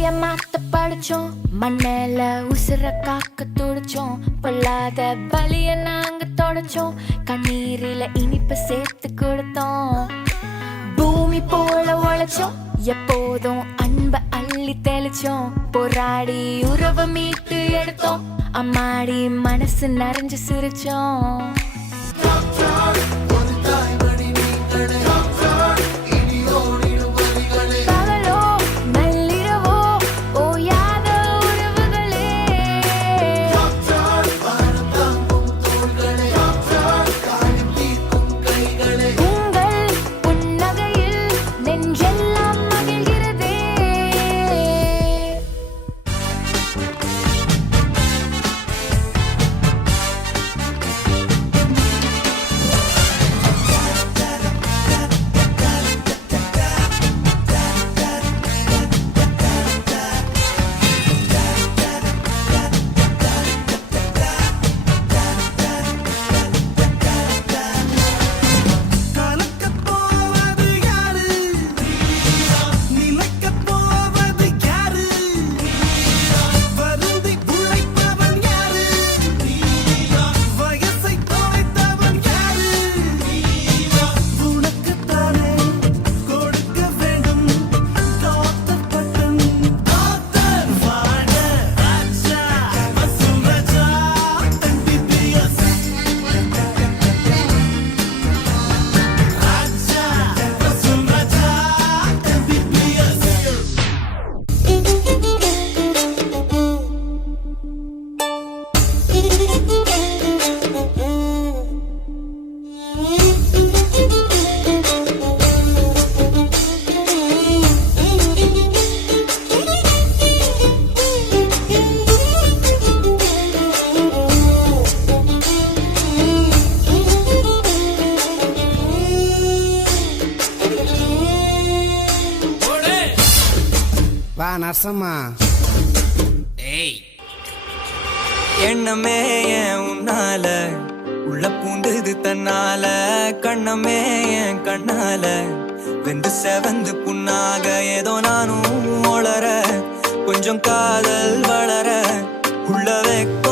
விதிய மாத்த படிச்சோம், மண்ணேல உசுர காக்க துடிச்சோம், பொல்லாத பலிய நாங்க தொடச்சோம், கண்ணீரில இனிப்பு சேர்த்து கொடுத்தோம். பூமி போல உழைச்சோம், எப்போதும் அன்ப அள்ளி தெளிச்சோம், போராடி உறவை மீட்டு எடுத்தோம், அம்மாடி மனசு நிறைஞ்சு சிரிச்சோம். வா நரசம்மா. எண்ணமே என் உன்னால உள்ள பூந்தது தன்னால, கண்ணமே என் கண்ணால வெந்து செவந்து புண்ணாக, ஏதோ நானும் ஒளர கொஞ்சம் காதல் வளர உள்ள வைக்க